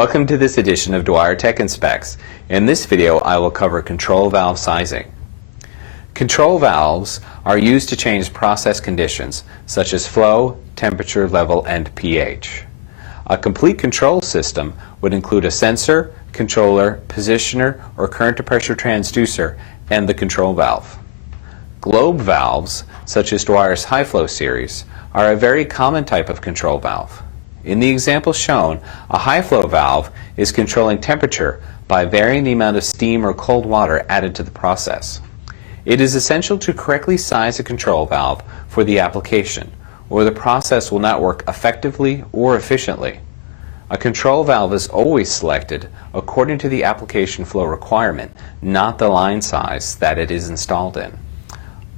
Welcome to this edition of DWYER Tech and Specs. In this video, I will cover control valve sizing. Control valves are used to change process conditions such as flow, temperature, level, and pH. A complete control system would include a sensor, controller, positioner, or current to pressure transducer, and the control valve. Globe valves, such as DWYER's high flow series, are a very common type of control valve. In the example shown, a high flow valve is controlling temperature by varying the amount of steam or cold water added to the process. It is essential to correctly size a control valve for the application, or the process will not work effectively or efficiently. A control valve is always selected according to the application flow requirement, not the line size that it is installed in.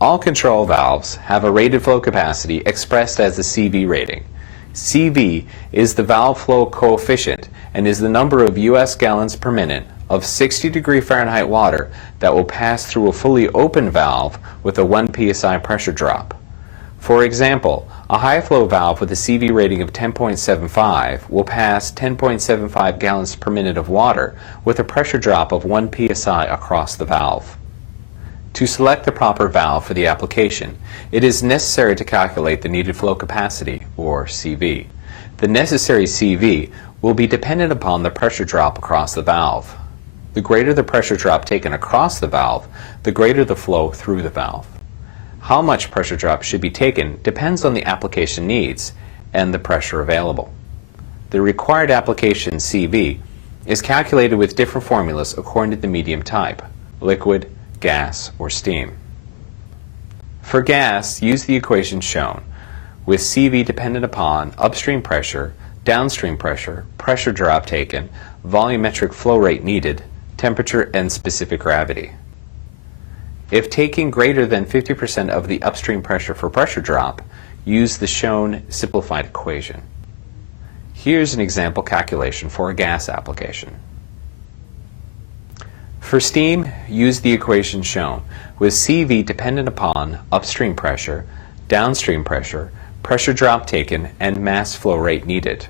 All control valves have a rated flow capacity expressed as the CV rating. CV is the valve flow coefficient and is the number of US gallons per minute of 60° Fahrenheit water that will pass through a fully open valve with a 1 psi pressure drop. For example, a high flow valve with a CV rating of 10.75 will pass 10.75 gallons per minute of water with a pressure drop of 1 psi across the valve. To select the proper valve for the application, it is necessary to calculate the needed flow capacity, or CV. The necessary CV will be dependent upon the pressure drop across the valve. The greater the pressure drop taken across the valve, the greater the flow through the valve. How much pressure drop should be taken depends on the application needs and the pressure available. The required application CV is calculated with different formulas according to the medium type, liquid, gas, or steam. For gas, use the equation shown, with CV dependent upon upstream pressure, downstream pressure, pressure drop taken, volumetric flow rate needed, temperature, and specific gravity. If taking greater than 50% of the upstream pressure for pressure drop, use the shown simplified equation. Here's an example calculation for a gas application. For steam, use the equation shown, with CV dependent upon upstream pressure, downstream pressure, pressure drop taken, and mass flow rate needed.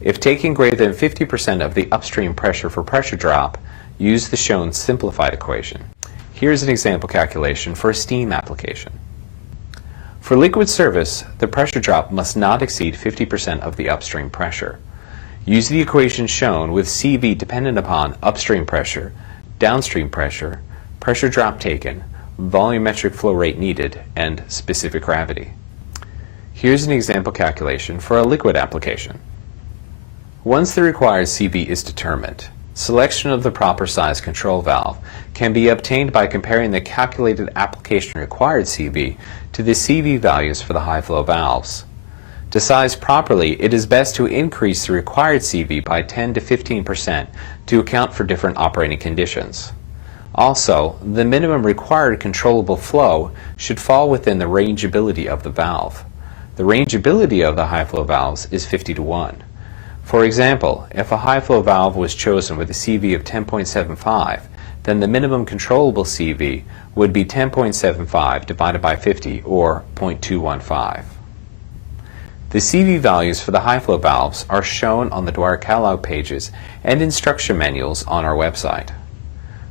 If taking greater than 50% of the upstream pressure for pressure drop, use the shown simplified equation. Here's an example calculation for a steam application. For liquid service, the pressure drop must not exceed 50% of the upstream pressure. Use the equation shown with CV dependent upon upstream pressure, downstream pressure, pressure drop taken, volumetric flow rate needed, and specific gravity. Here's an example calculation for a liquid application. Once the required CV is determined, selection of the proper size control valve can be obtained by comparing the calculated application required CV to the CV values for the high flow valves. To size properly, it is best to increase the required CV by 10 to 15% to account for different operating conditions. Also, the minimum required controllable flow should fall within the rangeability of the valve. The rangeability of the high flow valves is 50:1. For example, if a high flow valve was chosen with a CV of 10.75, then the minimum controllable CV would be 10.75 divided by 50, or 0.215. The CV values for the high flow valves are shown on the DWYER catalog pages and instruction manuals on our website.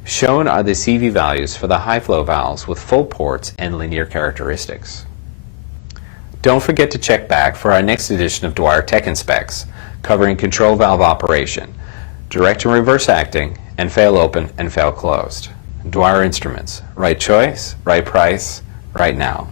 Shown are the CV values for the high flow valves with full ports and linear characteristics. Don't forget to check back for our next edition of DWYER Tech and Specs, covering control valve operation, direct and reverse acting, and fail open and fail closed. DWYER Instruments. Right choice, right price, right now.